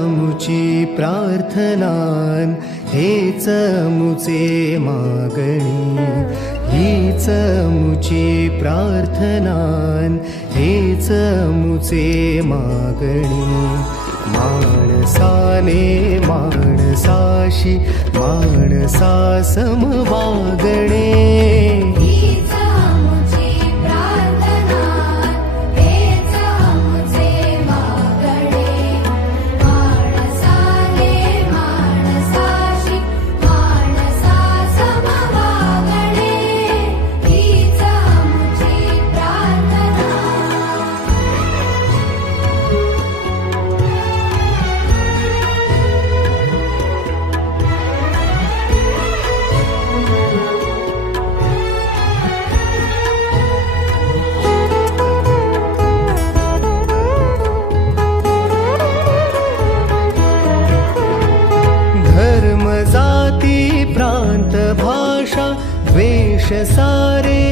मुची प्रार्थनान हेच मुचे मागणी, हीच मुची प्रार्थनान हेच मुचे मागणी. माणसाने माणसाशी माणसा सम वागणे, जाती प्रांत भाषा द्वेष सारे